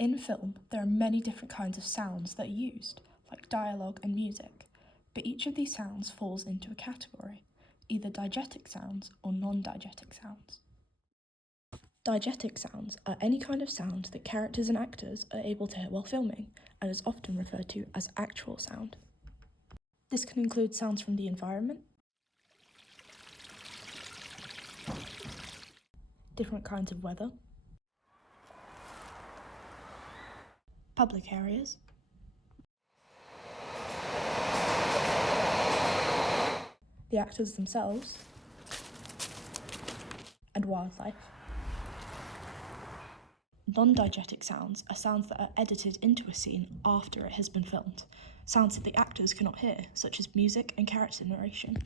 In film, there are many different kinds of sounds that are used, like dialogue and music, but each of these sounds falls into a category, either diegetic sounds or non-diegetic sounds. Diegetic sounds are any kind of sound that characters and actors are able to hear while filming, and is often referred to as actual sound. This can include sounds from the environment, different kinds of weather, public areas, the actors themselves, and wildlife. Non-diegetic sounds are sounds that are edited into a scene after it has been filmed, sounds that the actors cannot hear, such as music and character narration.